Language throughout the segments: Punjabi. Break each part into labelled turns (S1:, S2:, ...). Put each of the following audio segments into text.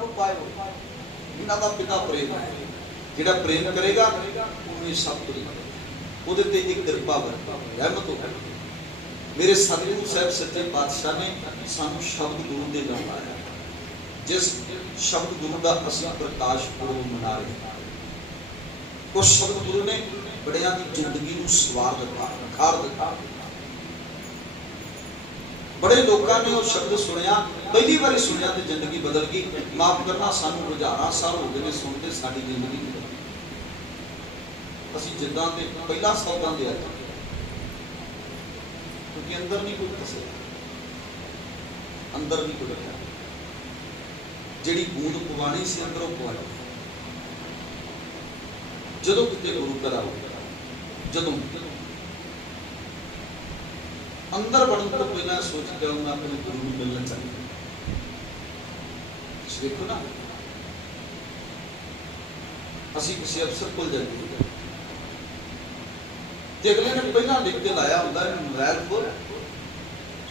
S1: ਪਰਮ ਪਾਇਓ। ਇਹਨਾਂ ਦਾ ਪਿਤਾ ਪ੍ਰੇਮ ਹੈ। ਜਿਹੜਾ ਪ੍ਰੇਮ ਕਰੇਗਾ, ਉਹਨੇ ਸਭ ਕੁਝ ਉਹਦੇ ਤੇ ਇੱਕ ਕਿਰਪਾ ਵਰਤਾ ਰਹਿਮਤ ਹੋ ਮੇਰੇ ਸਤਿਗੁਰੂ ਸਾਹਿਬ ਸੱਚੇ ਪਾਤਸ਼ਾਹ ਨੇ ਸਾਨੂੰ ਸ਼ਬਦ ਗੁਰੂ ਦੇ ਨਾਲ ਲਾਇਆ। ਜਿਸ ਸ਼ਬਦ ਗੁਰੂ ਦਾ ਅਸੀਂ ਪ੍ਰਕਾਸ਼ ਪੁਰਬ ਮਨਾ ਰਹੇ ਹਾਂ। ਉਸ ਸ਼ਬਦ ਗੁਰੂ ਨੇ ਬੜਿਆਂ ਦੀ ਜ਼ਿੰਦਗੀ ਨੂੰ ਸਵਾਰ ਦਿੱਤਾ ਖਾਰ ਦਿੱਤਾ। ਬੜੇ ਲੋਕਾਂ ਨੇ ਉਹ ਸ਼ਬਦ ਸੁਣਿਆ, ਪਹਿਲੀ ਵਾਰੀ ਸੁਣਿਆ ਤੇ ਜ਼ਿੰਦਗੀ ਬਦਲ ਗਈ। ਮਾਫ ਕਰਨਾ ਸਾਨੂੰ ਹਜ਼ਾਰਾਂ ਸਾਲ ਹੋ ਗਏ ਨੇ ਸੁਣਦੇ, ਸਾਡੀ ਜ਼ਿੰਦਗੀ ਅਸੀਂ ਜਿੱਦਾਂ ਦੇ ਪਹਿਲਾ ਸੌਦਾਂ ਦੇ ਅੱਜ ਕਿਉਂਕਿ ਅੰਦਰ ਨਹੀਂ ਕੋਈ ਫਸੇ। ਅੰਦਰ ਨਹੀਂ ਕੋਈ ਰੱਖਿਆ। ਜਿਹੜੀ ਬੂੰਦ ਪਵਾਣੀ ਸੀ, ਅੰਦਰੋਂ ਪਵਾਈ ਜਦੋਂ ਕਿਤੇ ਗੁਰੂ ਘਰ ਆਓ, ਜਦੋਂ ਅੰਦਰ ਵੜਨ ਤੋਂ ਪਹਿਲਾਂ ਸੋਚਦਾ ਹਾਂ ਮੈਂ ਆਪਣੇ ਗੁਰੂ ਨੂੰ ਮਿਲਣਾ ਚਾਹੁੰਦਾ ਤੁਸੀਂ ਦੇਖੋ ਅਸੀਂ ਕਿਸੇ ਅਫਸਰ ਕੋਲ ਜਾਂਦੇ ਹਾਂ। ਤੇ ਅਗਲੇ ਨੇ ਪਹਿਲਾਂ ਲਿਖ ਕੇ ਲਾਇਆ ਹੁੰਦਾ ਹੈ ਮੋਬਾਈਲ ਕੋਲ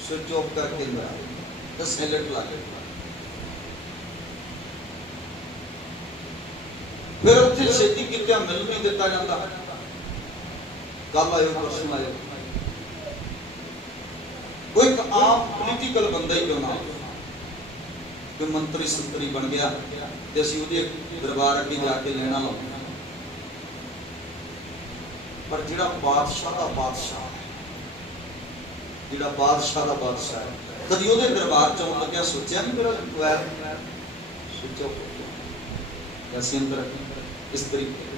S1: ਸਵਿਚ ਆਫ ਕਰਕੇ ਅੰਦਰ ਤਾਂ ਸਾਇਲੈਂਟ ਲਾ ਕੇ ਫਿਰ ਉੱਥੇ ਛੇਤੀ ਕਿਤੇ ਮਿਲ ਨਹੀਂ ਦਿੱਤਾ ਜਾਂਦਾ। ਕੱਲ ਆਇਓ ਪਰਸੋਂ ਆਇਓ। ਕੋਈ ਇੱਕ ਆਮ ਪੋਲੀਟੀਕਲ ਬੰਦਾ ਹੀ ਕਿਉਂ ਨਾ ਹੋਵੇ। ਮੰਤਰੀ ਸੰਤਰੀ ਬਣ ਗਿਆ ਤੇ ਅਸੀਂ ਉਹਦੇ ਦਰਬਾਰ ਅੱਗੇ ਜਾ ਕੇ ਲੈਣਾ ਲਾਉਂਦੇ ਪਰ ਜਿਹੜਾ ਬਾਦਸ਼ਾਹ ਦਾ ਬਾਦਸ਼ਾਹ ਜਿਹੜਾ ਬਾਦਸ਼ਾਹ ਦਾ ਬਾਦਸ਼ਾਹ ਹੈ, ਕਦੀ ਉਹਦੇ ਦਰਬਾਰ ਚ ਆਉਣ ਲੱਗਿਆ ਸੋਚਿਆ ਨਹੀਂ ਮੇਰਾ ਦੁਆਰ ਸੋਚੋ ਅਸੀਂ ਅੰਦਰ ਇਸ ਤਰੀਕੇ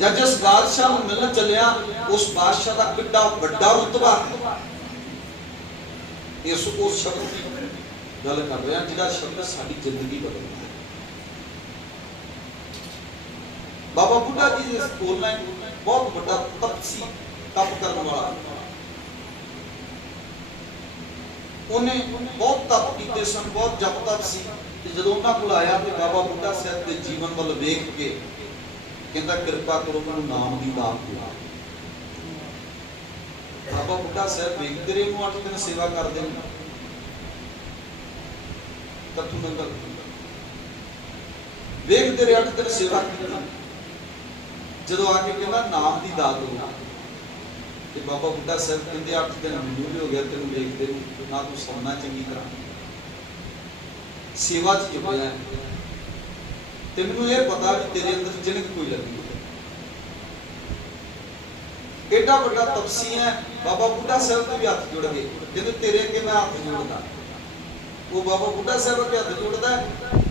S1: ਜਾਂ ਜਿਸ ਬਾਦਸ਼ਾਹ ਨੂੰ ਮਿਲਣ ਚੱਲਿਆ, ਉਸ ਬਾਦਸ਼ਾਹ ਦਾ ਕਿੱਡਾ ਵੱਡਾ ਰੁਤਬਾ। ਇਸ ਉਸ ਸ਼ਬਦ ਦੀ ਗੱਲ ਕਰ ਰਿਹਾ, ਜਿਹੜਾ ਸ਼ਬਦ ਸਾਡੀ ਜ਼ਿੰਦਗੀ ਬਦਲਦਾ ਹੈ। ਬਾਬਾ ਬੁੱਢਾ ਜੀ ਦੇ ਕੋਲ ਨਾ ਬਹੁਤ ਵੱਡਾ ਤਪਸੀ ਤਪ ਕਰਨ ਵਾਲਾ ਉਹਨੇ ਬਹੁਤ ਤਪ ਕੀਤੇ ਸਨ, ਬਹੁਤ ਜਪ ਤਪ ਸੀ। ਤੇ ਜਦੋਂ ਉਹਨਾਂ ਕੋਲ ਆਇਆ ਤੇ ਬਾਬਾ ਬੁੱਢਾ ਸਾਹਿਬ ਦੇ ਜੀਵਨ ਵੱਲ ਵੇਖ ਕੇ ਕਹਿੰਦਾ, ਕਿਰਪਾ ਕਰੋ ਮੈਨੂੰ ਨਾਮ ਦੀ ਦਾਤ ਦਿਓ। ਬਾਬਾ ਬੁੱਢਾ ਸਾਹਿਬ ਵੇਖਦੇ ਰਹੇ ਨੂੰ ਅੱਠ ਦਿਨ ਸੇਵਾ ਕਰਦੇ ਨੇ। ਤੱਥੂ ਨੰਗਲ ਵੇਖਦੇ ਰਹੇ, ਅੱਠ ਦਿਨ ਸੇਵਾ ਕੀਤੀ ਜਦੋਂ ਆ ਕੇ ਕਹਿੰਦਾ, ਨਾਮ ਦੀ ਦਾਤ ਦਿਓ। ਤੇ ਬਾਬਾ ਬੁੱਢਾ ਸਾਹਿਬ ਕਹਿੰਦੇ, ਅੱਠ ਦਿਨ ਮੈਨੂੰ ਵੀ ਹੋ ਗਿਆ, ਤੈਨੂੰ ਵੇਖਦੇ ਨੂੰ। ਨਾ ਤੂੰ ਸੌਣਾ ਚੰਗੀ ਤਰ੍ਹਾਂ। ਸੇਵਾ ਚ ਜੁੜਿਆ ਹੈ ਤੇ ਮੈਨੂੰ ਇਹ ਪਤਾ ਵੀ ਤੇਰੇ ਅੰਦਰ ਜਿਣਕ ਕੋਈ ਲੱਗੀ ਏਡਾ ਵੱਡਾ ਤਪਸੀ ਹੈ। ਬਾਬਾ ਬੁੱਢਾ ਸਾਹਿਬ ਦੇ ਵੀ ਹੱਥ ਜੁੜ ਗਏ। ਕਹਿੰਦੇ ਤੇਰੇ ਅੱਗੇ ਮੈਂ ਹੱਥ ਜੋੜਦਾ। ਉਹ ਬਾਬਾ ਬੁੱਢਾ ਸਾਹਿਬ ਅੱਗੇ ਹੱਥ ਜੋੜਦਾ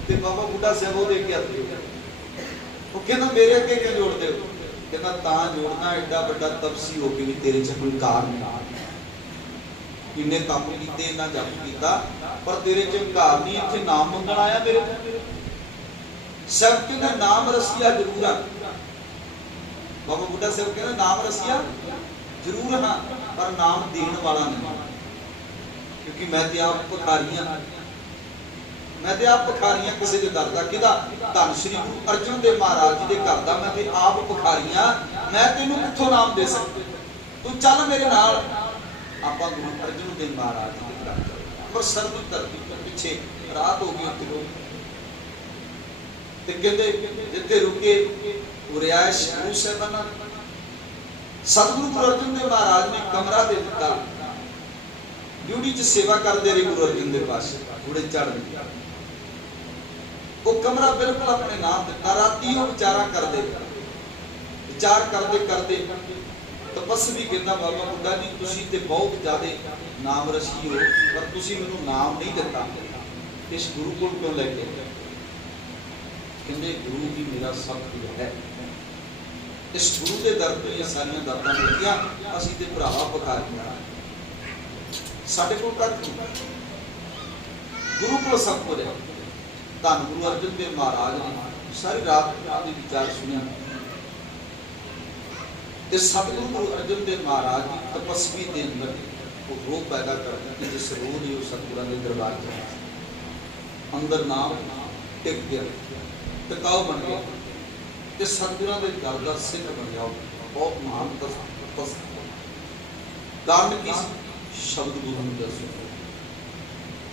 S1: ਤੇ ਬਾਬਾ ਬੁੱਢਾ ਸਾਹਿਬ ਉਹਦੇ ਅੱਗੇ ਹੱਥ ਜੋੜਦਾ। ਉਹ ਕਹਿੰਦਾ ਮੇਰੇ ਅੱਗੇ ਕਿਉਂ ਜੋੜਦੇ ਹੋ? ਕਹਿੰਦਾ ਤਾਂ ਜੋੜਨਾ ਏਡਾ ਵੱਡਾ ਤਪਸੀ ਹੋ ਕੇ ਵੀ ਤੇਰੇ ਚ ਹੰਕਾਰ ਨਹੀਂ ਇੰਨੇ ਕੰਮ ਕੀਤੇ, ਇੰਨਾ ਜਪ ਕੀਤਾ, ਪਰ ਤੇਰੇ ਚ ਹੰਕਾਰ ਨਹੀਂ, ਇੱਥੇ ਨਾਮ ਮੰਗਣ ਆਇਆ ਮੇਰੇ ਤੋਂ ਸਭ ਕਹਿੰਦਾ ਨਾਮ ਰਸੀਆ ਜ਼ਰੂਰ ਆ। ਬਾਬਾ ਬੁੱਢਾ ਸਾਹਿਬ ਕਹਿੰਦਾ, ਨਾਮ ਰਸੀਆ ਜ਼ਰੂਰ ਹਾਂ, ਪਰ ਨਾਮ ਦੇਣ ਵਾਲਾ ਨਹੀਂ। ਕਿਉਂਕਿ ਮੈਂ ਤੇ ਆਪ ਭਿਖਾਰੀਆਂ। ਮੈਂ ਤੇ ਆਪ ਭਿਖਾਰੀਆਂ ਕਿਸੇ ਦੇ ਦਰ ਦਾ। ਧੰਨ ਸ਼੍ਰੀ ਗੁਰੂ ਅਰਜਨ ਦੇਵ ਮਹਾਰਾਜ ਜੀ ਦੇ ਘਰ ਦਾ। ਮੈਂ ਤੇ ਆਪ ਭਿਖਾਰੀਆਂ। ਮੈਂ ਤੈਨੂੰ ਕਿੱਥੋਂ ਨਾਮ ਦੇ ਸਕਦਾ? ਤੂੰ ਚੱਲ ਮੇਰੇ ਨਾਲ। ਆਪਾਂ ਗੁਰੂ ਅਰਜਨ ਦੇਵ ਮਹਾਰਾਜ ਜੀ ਦੇ ਘਰ ਚੱਲਦੇ ਪਰ ਸਰਦੀ ਧਰਤੀ ਪਿੱਛੇ ਰਾਤ ਹੋ ਗਈ ਉੱਥੇ। ਲੋਕ ਤੇ ਕਹਿੰਦੇ ਜਿੱਥੇ ਰੁਕੇ, ਉਹ ਰਿਆਇਸ਼ ਗੁਰੂ ਸਾਹਿਬਾਨਾਂ ਸਤਿਗੁਰੂ ਗੁਰੂ ਅਰਜਨ ਦੇਵ ਮਹਾਰਾਜ ਨੇ ਕਮਰਾ ਦੇ ਦਿੱਤਾ। ਡਿਊਟੀ 'ਚ ਸੇਵਾ ਕਰਦੇ ਰਹੇ ਗੁਰੂ ਅਰਜਨ ਦੇਵ ਪਾਸ ਥੋੜੇ ਚੜ੍ਹ ਉਹ ਕਮਰਾ ਬਿਲਕੁਲ ਆਪਣੇ ਨਾਮ ਦਿੱਤਾ, ਰਾਤੀ ਉਹ ਵਿਚਾਰਾ ਕਰਦੇ ਵਿਚਾਰ ਕਰਦੇ ਕਰਦੇ ਤਪਸਵੀ ਕਹਿੰਦਾ, ਬਾਬਾ ਬੁੱਢਾ ਜੀ, ਤੁਸੀਂ ਤੇ ਬਹੁਤ ਜ਼ਿਆਦਾ ਨਾਮ ਰਸੀ ਹੋ, ਪਰ ਤੁਸੀਂ ਮੈਨੂੰ ਨਾਮ ਨਹੀਂ ਦਿੱਤਾ। ਇਸ ਗੁਰੂ ਕੋਲ ਕਿਉਂ ਲੈ ਕੇ ਕਹਿੰਦੇ ਗੁਰੂ ਹੀ ਮੇਰਾ ਸਭ ਕੁਝ ਹੈ ਇਸ ਗੁਰੂ ਦੇ ਦਰ ਤੋਂ ਇਹ ਸਾਰੀਆਂ ਦਾਤਾਂ ਮਿਲਦੀਆਂ ਅਸੀਂ ਤੇ ਭਰਾਵਾ ਪਕਾਰੀਆਂ ਸਾਡੇ ਕੋਲ ਕੱਖ ਨਹੀਂ ਗੁਰੂ ਕੋਲ ਸਭ ਕੁਝ ਹੈ ਧੰਨ ਗੁਰੂ ਅਰਜਨ ਦੇਵ ਮਹਾਰਾਜ ਨੇ ਸਾਰੀ ਰਾਤ ਦੇ ਵਿਚਾਰ ਸੁਣਿਆ ਤੇ ਸਤਿਗੁਰੂ ਗੁਰੂ ਅਰਜਨ ਦੇਵ ਮਹਾਰਾਜ ਦੀ ਤਪਸਵੀ ਦੇ ਅੰਦਰ ਉਹ ਰੋਹ ਪੈਦਾ ਕਰ ਦਿੱਤੀ ਜਿਸ ਰੋਹ ਨੇ ਉਹ ਸਤਿਗੁਰਾਂ ਦੇ ਦਰਬਾਰ ਚ ਅੰਦਰ ਨਾਮ ਟਿਕ ਗਿਆ ਟਿਕਾਉ ਬਣ ਗਿਆ। ਤੇ ਸਤਿਗੁਰਾਂ ਦੇ ਦਰ ਦਾ ਸਿੱਖ ਬਣ ਗਿਆ ਬਹੁਤ ਮਹਾਨ ਤਪਸ ਕਾਰਨ ਕੀ ਸ਼ਬਦ ਗੁਰੂ ਨੂੰ। ਦੱਸੋ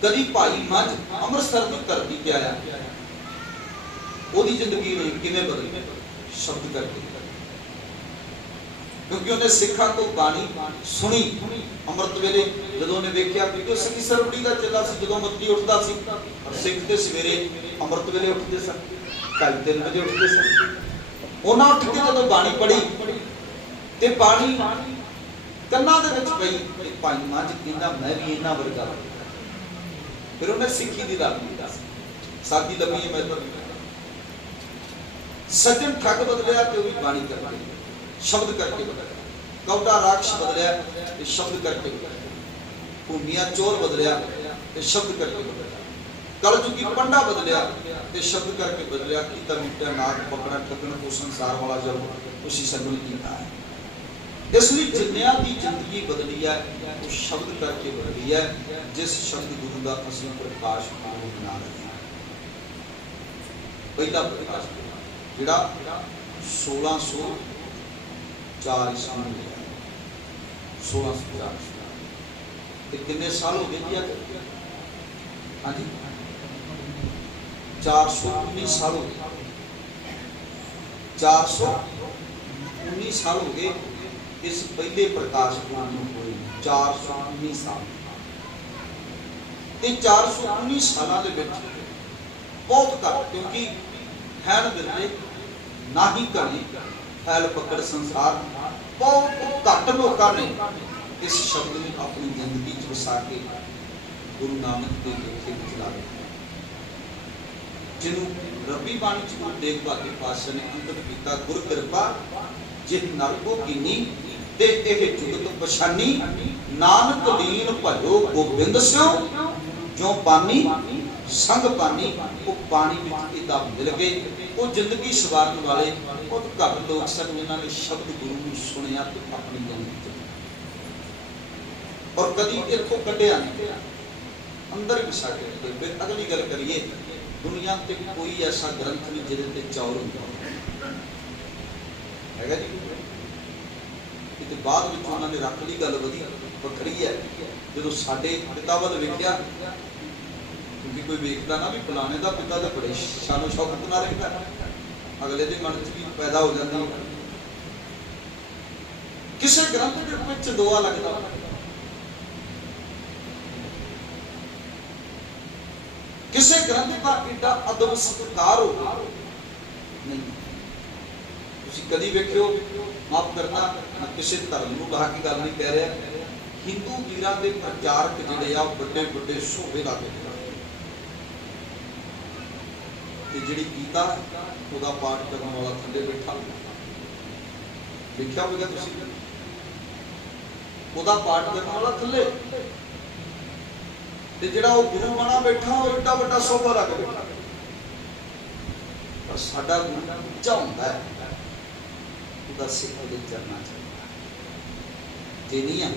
S1: ਕਦੀ ਭਾਈ ਮੱਝ ਅੰਮ੍ਰਿਤਸਰ ਦੀ ਧਰਤੀ ਤੇ ਆਇਆ ਉਹਦੀ ਜ਼ਿੰਦਗੀ ਨੇ ਕਿਵੇਂ ਬਦਲੀ? ਸ਼ਬਦ ਕਰਕੇ। ਕਿਉਂਕਿ ਉਹਨੇ ਸਿੱਖਾਂ ਤੋਂ ਬਾਣੀ ਸੁਣੀ ਅੰਮ੍ਰਿਤ ਵੇਲੇ। ਜਦੋਂ ਉਹਨੇ ਵੇਖਿਆ ਕਿ ਉਹ ਸਿੱਖੀ ਸਰਬੜੀ ਦਾ ਚੱਲਾ ਸੀ, ਜਦੋਂ ਮੱਤੀ ਉੱਠਦਾ ਸੀ ਔਰ ਸਿੱਖ ਤੇ ਸਵੇਰੇ ਅੰਮ੍ਰਿਤ ਵੇਲੇ ਉੱਠਦੇ ਸਨ। ਕੱਲ 3 ਵਜੇ ਉੱਠਦੇ ਸਨ। ਉਹਨਾਂ ਉੱਠ ਕੇ ਜਦੋਂ ਬਾਣੀ ਪੜ੍ਹੀ ਤੇ ਬਾਣੀ ਕੰਨਾਂ ਦੇ ਵਿੱਚ ਪਈ ਤੇ ਭਾਈ ਕਹਿੰਦਾ ਮੈਂ ਵੀ ਇਹਨਾਂ ਵਰਗਾ ਫਿਰ ਉਹਨੇ ਸਿੱਖੀ ਦੀ ਦਾਤ ਦਿੱਤੀ। ਸਾਦੀ ਲੱਭੀ ਮੈਂ ਤਾਂ ਸੱਜਣ ਠੱਗ ਬਦਲਿਆ ਤੇ ਉਹ ਵੀ ਬਾਣੀ ਕਰਕੇ ਸ਼ਬਦ ਕਰਕੇ ਬਦਲਿਆ। ਕੌਡਾ ਰਾਖਸ਼ ਬਦਲਿਆ ਤੇ ਸ਼ਬਦ ਕਰਕੇ ਬਦਲਿਆ। ਭੂਮੀਆਂ ਚੋਰ ਬਦਲਿਆ ਤੇ ਸ਼ਬਦ ਕਰਕੇ ਬਦਲਿਆ। ਕਲਯੁਗੀ ਪੰਡਾ ਬਦਲਿਆ ਤੇ ਸ਼ਬਦ ਕਰਕੇ ਬਦਲਿਆ, ਕੀਤਾ ਮਿੱਟਾ ਨਾਗ ਪਕੜਾ ਠੱਗਣ ਕੋ ਸੰਸਾਰ ਵਾਲਾ ਜਦ ਉਸੇ ਸਗਲ ਕੀਤਾ ਹੈ। ਇਸ ਲਈ ਜਿੰਨਿਆਂ ਦੀ ਜ਼ਿੰਦਗੀ ਬਦਲੀ ਹੈ, ਉਹ ਸ਼ਬਦ ਕਰਕੇ ਬਦਲੀ ਹੈ, ਜਿਸ ਸ਼ਬਦ ਗੁਰੂ ਦਾ ਅਸੀਂ ਪ੍ਰਕਾਸ਼ ਗੁਰੂ ਬਣਾ ਰਹੇ ਹਾਂ। ਪਹਿਲਾ ਪ੍ਰਕਾਸ਼ ਜਿਹੜਾ 1604 ਈਸਵੀ ਨੂੰ ਹੋਇਆ 1604 ਤੇ ਕਿੰਨੇ ਸਾਲ ਹੋ ਗਏ ਜੀ ਹਾਂਜੀ? 419 ਸਾਲ ਹੋ ਗਏ। 419 ਸਾਲ ਹੋ ਗਏ ਇਸ ਪਹਿਲੇ ਪ੍ਰਕਾਸ਼ ਪੁਰਬ ਨੂੰ ਹੋਏ 419 ਸਾਲ। ਇਹ 419 ਸਾਲਾਂ ਦੇ ਵਿੱਚ ਬਹੁਤ ਘੱਟ, ਕਿਉਂਕਿ ਹੈਣ ਬਿਰਲੇ ਨਾ ਹੀ ਕਣੀ ਫੈਲ ਪਕੜ ਸੰਸਾਰ ਬਹੁਤ ਘੱਟ ਲੋਕਾਂ ਨੇ ਇਸ ਸ਼ਬਦ ਨੂੰ ਆਪਣੀ ਜ਼ਿੰਦਗੀ 'ਚ ਵਸਾ ਕੇ ਗੁਰੂ ਨਾਨਕ ਦੇ ਲੇਖੇ ਵਿੱਚ ਲਾ ਦਿੱਤਾ। ਜਿਹਨੂੰ ਰੱਬੀ ਬਾਣੀ 'ਚ ਗੁਰੂ ਤੇਗ ਬਹਾਦਰ ਪਾਤਸ਼ਾਹ ਨੇ ਅੰਕਿਤ ਕੀਤਾ, ਗੁਰ ਕਿਰਪਾ ਜਿਹ ਨਰਕੋ ਕੀਨੀ ਤੇ ਇਹ ਜੁਗਤ ਪਛਾਨੀ, ਨਾਨਕ ਲੀਨ ਭਜੋ ਗੋਬਿੰਦ ਸਿਓ ਜੋ ਪਾਨੀ ਸੰਗ ਪਾਨੀ ਉਹ ਪਾਣੀ ਵਿੱਚ ਇਦਾਂ ਮਿਲ ਗਏ। ਉਹ ਜ਼ਿੰਦਗੀ ਸਵਾਰਨ ਵਾਲੇ ਬਹੁਤ ਘੱਟ ਲੋਕ ਸਨ ਜਿਨ੍ਹਾਂ ਨੇ ਸ਼ਬਦ ਗੁਰੂ ਨੂੰ ਸੁਣਿਆ ਤੇ ਆਪਣੀ ਜ਼ਿੰਦਗੀ ਚ ਔਰ ਕਦੀ ਇੱਥੋਂ ਕੱਢਿਆ ਨਹੀਂ। ਅੰਦਰ ਵੀ ਸਾਡੇ ਤੇ ਅਗਲੀ ਗੱਲ ਕਰੀਏ। ਦੁਨੀਆ ਤੇ ਕੋਈ ਐਸਾ ਗ੍ਰੰਥ ਨਹੀਂ ਜਿਹਦੇ ਤੇ ਚੌਰ ਹੁੰਦਾ। ਹੈਗਾ ਜੀ? ਤੇ ਬਾਅਦ ਵਿੱਚ ਉਹਨਾਂ ਨੇ ਰੱਖ ਲਈ ਗੱਲ ਵਧੀ ਵੱਖਰੀ ਹੈ। ਜਦੋਂ ਸਾਡੇ ਪਿਤਾ ਵੱਲ ਵੇਖਿਆ, ਕਿਉਂਕਿ ਕੋਈ ਵੇਖਦਾ ਨਾ ਵੀ ਫਲਾਣੇ ਦਾ ਪਿਤਾ ਤਾਂ ਬੜੇ ਸ਼ਾਨੋ ਸ਼ੌਕਤ ਨਾਲ ਰਹਿੰਦਾ ਅਗਲੇ ਦੇ ਮਨ 'ਚ ਵੀ ਪੈਦਾ ਹੋ ਜਾਂਦਾ ਕਿਸੇ ਗ੍ਰੰਥ ਦੇ ਵਿੱਚ ਦੋਆ ਲੱਗਦਾ। ਕਿਸੇ ਗ੍ਰੰਥ ਦਾ ਏਡਾ ਅਦਬ ਸਤਿਕਾਰ ਹੋਵੇ? ਨਹੀਂ। ਤੁਸੀਂ ਕਦੀ ਵੇਖਿਓ, ਮਾਫ ਕਰਨਾ, ਮੈਂ ਕਿਸੇ ਧਰਮ ਨੂੰ ਕਹਾ ਕੇ ਗੱਲ ਨਹੀਂ ਕਹਿ ਰਿਹਾ। ਹਿੰਦੂ ਵੀਰਾਂ ਦੇ ਪ੍ਰਚਾਰਕ ਜਿਹੜੇ ਆ ਵੱਡੇ ਵੱਡੇ ਸ਼ੋਭੇ ਲਾ ਤੇ ਜਿਹੜੀ ਗੀਤਾ, ਉਹਦਾ ਪਾਠ ਕਰਨ ਵਾਲਾ ਥੱਲੇ ਬੈਠਾ ਵੇਖਿਆ ਹੋਵੇਗਾ ਤੁਸੀਂ? ਉਹਦਾ ਪਾਠ ਕਰਨ ਵਾਲਾ ਥੱਲੇ। ਤੇ ਜਿਹੜਾ ਉਹ ਗੁਰੂ ਬਾਣਾ ਬੈਠਾ, ਉਹ ਏਡਾ ਵੱਡਾ ਸੋਭਾ ਲੱਗ ਬੈਠਾ। ਪਰ ਸਾਡਾ ਗੁਰੂ ਉੱਚਾ ਹੁੰਦਾ ਹੈ। ਉਹਦਾ ਸਿੱਖ ਦੇ ਚਰਨਾਂ ਚ ਜੇ ਨਹੀਂ ਆ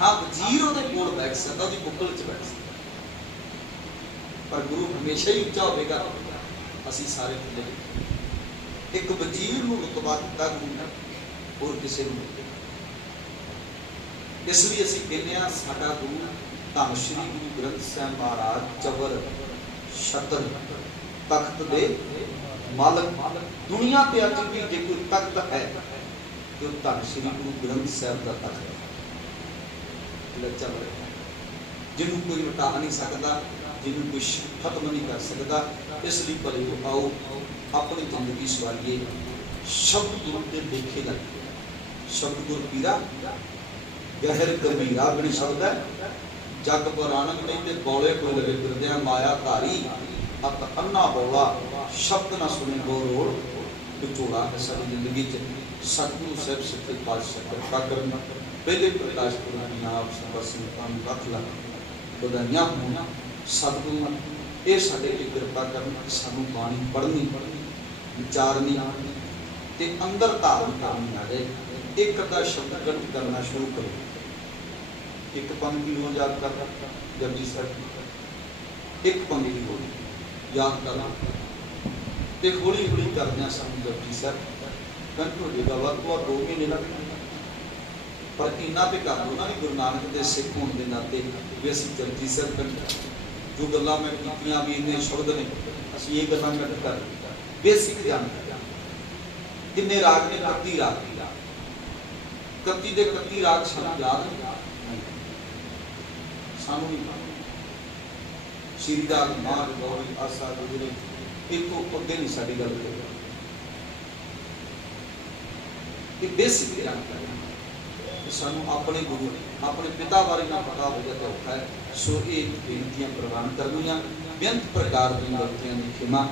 S1: ਹਾਂ, ਵਜ਼ੀਰ ਉਹਦੇ ਕੋਲ ਬੈਠ ਸਕਦਾ, ਉਹਦੀ ਬੁੱਕਲ ਚ ਬੈਠ ਸਕਦਾ। ਪਰ ਗੁਰੂ ਹਮੇਸ਼ਾ ਹੀ ਉੱਚਾ ਹੋਵੇਗਾ। ਅਸੀਂ ਸਾਰੇ ਥੱਲੇ ਇੱਕ ਵਜ਼ੀਰ ਨੂੰ ਰਤਬਾ ਦਿੱਤਾ ਗੁਰੂ ਨੇ, ਹੋਰ ਕਿਸੇ ਨੂੰ ਇਸ ਲਈ ਅਸੀਂ ਕਹਿੰਦੇ ਆ ਸਾਡਾ ਗੁਰੂ ਧੰਨ ਸ਼੍ਰੀ ਗੁਰੂ ਗ੍ਰੰਥ ਸਾਹਿਬ ਮਹਾਰਾਜ ਚਬਰ ਛਤਰ ਤਖਤ ਦੇ ਮਾਲਕ ਦੁਨੀਆ ਤੇ ਅੱਜ ਵੀ ਜੇ ਕੋਈ ਤਖਤ ਹੈ, ਤੇ ਉਹ ਧੰਨ ਸ਼੍ਰੀ ਗੁਰੂ ਗ੍ਰੰਥ ਸਾਹਿਬ ਦਾ ਤਖਤ ਹੈ। ਲੱਚਾ ਬੜਾ ਜਿਹਨੂੰ ਕੋਈ ਮਿਟਾ ਨਹੀਂ ਸਕਦਾ, ਜਿਹਨੂੰ ਕੋਈ ਖਤਮ ਨਹੀਂ ਕਰ ਸਕਦਾ, ਇਸ ਲਈ ਭਲੇ ਆਓ, ਆਪਣੀ ਜ਼ਿੰਦਗੀ ਸਵਾਰੀਏ। ਸ਼ਬਦ ਗੁਰੂ ਤੇ ਦੇਖੇਗਾ ਸ਼ਬਦ ਗੁਰ ਪੀਰਾ, ਗਹਿਰ ਗੰਭੀਰਾ ਬਣੀ ਸ਼ਬਦ ਹੈ ਜਗ ਪੁਰਾਣਕ ਨਹੀਂ ਤੇ ਬੋਲੇ ਕੋਈ ਲਗੇ ਮਾਇਆ ਧਾਰੀ ਅਤ ਅੰਨਾ ਬੋਲਾ, ਸ਼ਬਦ ਨਾ ਸੁਣੇ ਗੋ ਰੋੜ ਵਿਚੋੜਾ ਸਾਡੀ ਜ਼ਿੰਦਗੀ ਚ ਸਤਿਗੁਰੂ ਸਾਹਿਬ ਸੱਚੇ ਪਾਤਸ਼ਾਹ ਕਿਰਪਾ ਕਰਨ ਪਹਿਲੇ ਪ੍ਰਕਾਸ਼ ਪੁਰਬ ਦੀ ਆਪ ਸਭ ਨੂੰ ਰੱਖ ਲਾ ਬਧਾਈਆਂ ਹੋਣ ਸਤਿਗੁਰੂ ਇਹ ਸਾਡੇ ਲਈ ਕਿਰਪਾ ਕਰਨ ਸਾਨੂੰ ਬਾਣੀ ਪੜ੍ਹਨੀ ਵਿਚਾਰਨੀ ਤੇ ਅੰਦਰ ਧਾਰਨ ਕਰਨੀ ਆ ਜਾਏ ਇੱਕ ਅੱਧਾ ਸ਼ਬਦ ਗਣਤ ਕਰਨਾ ਸ਼ੁਰੂ ਕਰੋ। ਇੱਕ ਪੰਕਤੀ ਨੂੰ ਯਾਦ ਕਰਨਾ ਜਪਜੀ ਸਾਹਿਬ ਇੱਕ ਪੰਕਤੀ ਨੂੰ ਯਾਦ ਕਰਨਾ ਤੇ ਹੌਲੀ ਹੌਲੀ ਕਰਦਿਆਂ ਸਾਨੂੰ ਜਪਜੀ ਸਾਹਿਬ ਕੰਟਰੋਲ ਹੋ ਜਾਏਗਾ ਵੱਧ ਤੋਂ ਦੋ ਮਹੀਨੇ ਲੱਗ ਪਰ ਇੰਨਾ ਤੇ ਕਰ ਦੋ ਨਾ ਗੁਰੂ ਨਾਨਕ ਦੇ ਸਿੱਖ ਹੋਣ ਦੇ ਨਾਤੇ ਵੀ ਅਸੀਂ ਜਪਜੀ ਸਾਹਿਬ ਕਰ ਜੋ ਗੱਲਾਂ ਮੈਂ ਕੀਤੀਆਂ ਵੀ ਇੰਨੇ ਸ਼ਬਦ ਨੇ, ਅਸੀਂ ਇਹ ਗੱਲਾਂ ਮੈਂ ਕਰ ਬੇਸਿਕ ਜਾਣਕਾਰੀ ਕਿੰਨੇ ਰਾਗ ਨੇ 31 ਰਾਗ। 31 ਦੇ 31 ਰਾਗ ਸਾਨੂੰ ਯਾਦ ਨਹੀਂ ਸਾਨੂੰ ਨਹੀਂ ਪਤਾ। ਸ਼੍ਰੀ ਰਾਗ ਮਾਰ ਗੌਰੀ ਆਸਾ ਗੁਜਰੇ ਇਹ ਤੋਂ ਅੱਗੇ ਨਹੀਂ ਸਾਡੀ ਗੱਲ ਕਰਦਾ ਇਹ ਬੇਸਿਕ ਜਾਣਕਾਰੀ ਹੈ। ਸਾਨੂੰ ਆਪਣੇ ਗੁਰੂ ਆਪਣੇ ਪਿਤਾ ਬਾਰੇ ਨਾ ਪਤਾ ਹੋਵੇ ਤਾਂ ਔਖਾ ਹੈ। ਸੋ ਇਹ ਬੇਨਤੀਆਂ ਪ੍ਰਵਾਨ ਕਰਨੀਆਂ। ਬੇਅੰਤ ਪ੍ਰਕਾਰ ਦੀਆਂ ਗਲਤੀਆਂ ਦੀ ਖਿਮਾ।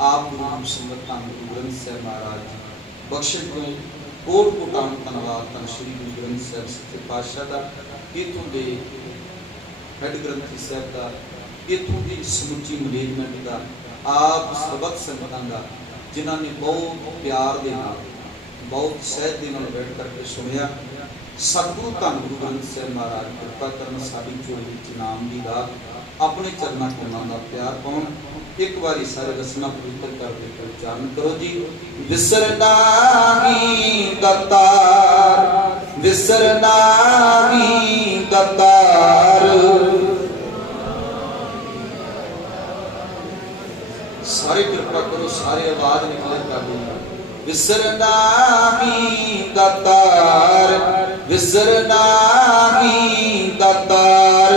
S1: ਆਪ ਗੁਰੂ ਨਾਮ ਸੰਗਤ ਧੰਨ ਗੁਰੂ ਗ੍ਰੰਥ ਸਾਹਿਬ ਮਹਾਰਾਜ ਬਖਸ਼ਣ ਤੋਂ ਕੋਟ ਕੋਟਾਂ ਧੰਨਵਾਦ ਧੰਨ ਸ਼੍ਰੀ ਗੁਰੂ ਗ੍ਰੰਥ ਸਾਹਿਬ ਸੱਚੇ ਪਾਤਸ਼ਾਹ ਦਾ। ਇਥੋਂ ਦੇ ਹੈਡ ਗ੍ਰੰਥੀ ਸਾਹਿਬ ਦਾ, ਇਥੋਂ ਦੀ ਸਮੁੱਚੀ ਮੈਨੇਜਮੈਂਟ ਦਾ, ਆਪ ਸਰਬੱਤ ਸੰਗਤਾਂ ਦਾ, ਜਿਨ੍ਹਾਂ ਨੇ ਬਹੁਤ ਪਿਆਰ ਦੇ ਨਾਲ, ਬਹੁਤ ਸਹਿਜ ਦੇ ਨਾਲ ਬੈਠ ਕਰਕੇ ਸੁਣਿਆ। ਸਤਿਗੁਰੂ ਧੰਨ ਗੁਰੂ ਗ੍ਰੰਥ ਸਾਹਿਬ ਮਹਾਰਾਜ, ਕਿਰਪਾ ਕਰਨ ਸਾਡੀ ਝੋਲੀ ਵਿੱਚ ਨਾਮ ਦੀ ਰਾਤ, ਆਪਣੇ ਚਰਨਾਂ ਕੋਲਾਂ ਦਾ ਪਿਆਰ ਪਾਉਣ। ਇੱਕ ਵਾਰੀ ਸਾਰੇ ਰਸਨਾ ਪਵਿੱਤਰ ਕਰਕੇ ਉਚਾਰਨ ਕਰੋ ਜੀ। ਵਿਸਰਨਾ ਹੀ ਦਤਾਰ ਵਿਸਰਨਾ ਹੀ ਦਤਾਰ ਸਾਰੇ ਕਿਰਪਾ ਕਰੋ, ਸਾਰੇ ਆਵਾਜ਼ ਨਿਕਾਲ ਕਰ ਲਈ ਵਿਸਰਨਾ ਹੀ ਦਾਤਾਰ ਵਿਸਰਨਾ ਹੀ ਦਾਤਾਰ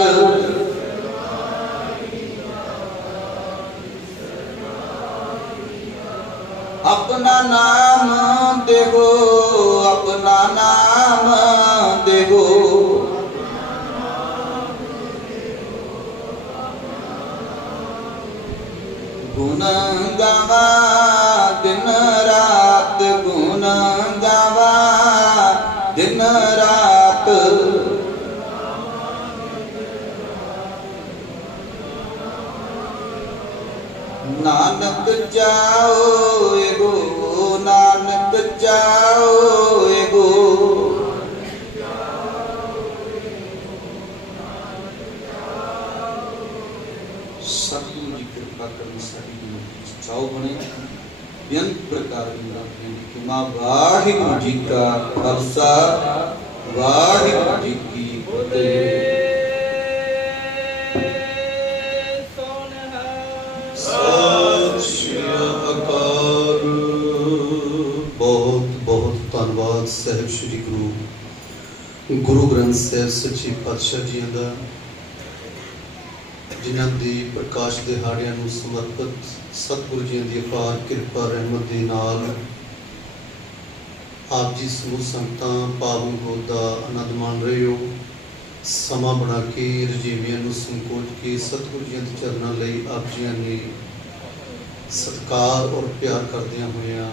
S1: ਆਪਣਾ ਨਾਮ ਦੇਵੋ ਆਪਣਾ ਨਾਮ ਨਾਨਕ ਜਾਓ ਏਗੋ ਨਾਨਕ, ਜਾਓ ਏਗੋ ਸਤਿਗੁਰੂ ਜੀ ਕਿਰਪਾ ਕਰਨ ਸਾਡੀ ਜ਼ਿੰਦਗੀ ਚਾਉ ਬਣੇ। ਬੇਅੰਤ ਪ੍ਰਕਾਰ ਦੀ ਰਾਖੀ ਕਿ ਮਾ ਵਾਹਿਗੁਰੂ ਜੀ ਕਾ ਖਾਲਸਾ, ਵਾਹਿਗੁਰੂ ਜੀ ਕੀ ਫਤਿਹ।
S2: ਧੰਨਵਾਦ ਸਾਹਿਬ ਸ੍ਰੀ ਗੁਰੂ ਗੁਰੂ ਗ੍ਰੰਥ ਸਾਹਿਬ ਸੱਚੇ ਪਾਤਸ਼ਾਹ ਜੀ ਦਾ, ਜਿਨ੍ਹਾਂ ਦੀ ਪ੍ਰਕਾਸ਼ ਦਿਹਾੜਿਆਂ ਨੂੰ ਸਮਰਪਿਤ ਸਤਿਗੁਰੂ ਜੀ ਦੀ ਅਪਾਰ ਕਿਰਪਾ, ਰਹਿਮਤ ਦੇ ਨਾਲ ਆਪ ਜੀ ਸਮੂਹ ਸੰਗਤਾਂ, ਪਾਵਨ ਗੋਦ ਦਾ ਆਨੰਦ ਮਾਣ ਰਹੇ ਹੋ। ਸਮਾਂ ਬਣਾ ਕੇ ਰਜੀਵਿਆਂ ਨੂੰ ਸੰਕੋਚ ਕੇ ਸਤਿਗੁਰੂ ਜੀ ਦੇ ਚਰਨਾਂ ਲਈ ਆਪ ਜੀਆਂ ਨੇ ਸਤਿਕਾਰ ਔਰ ਪਿਆਰ ਕਰਦਿਆਂ ਹੋਇਆਂ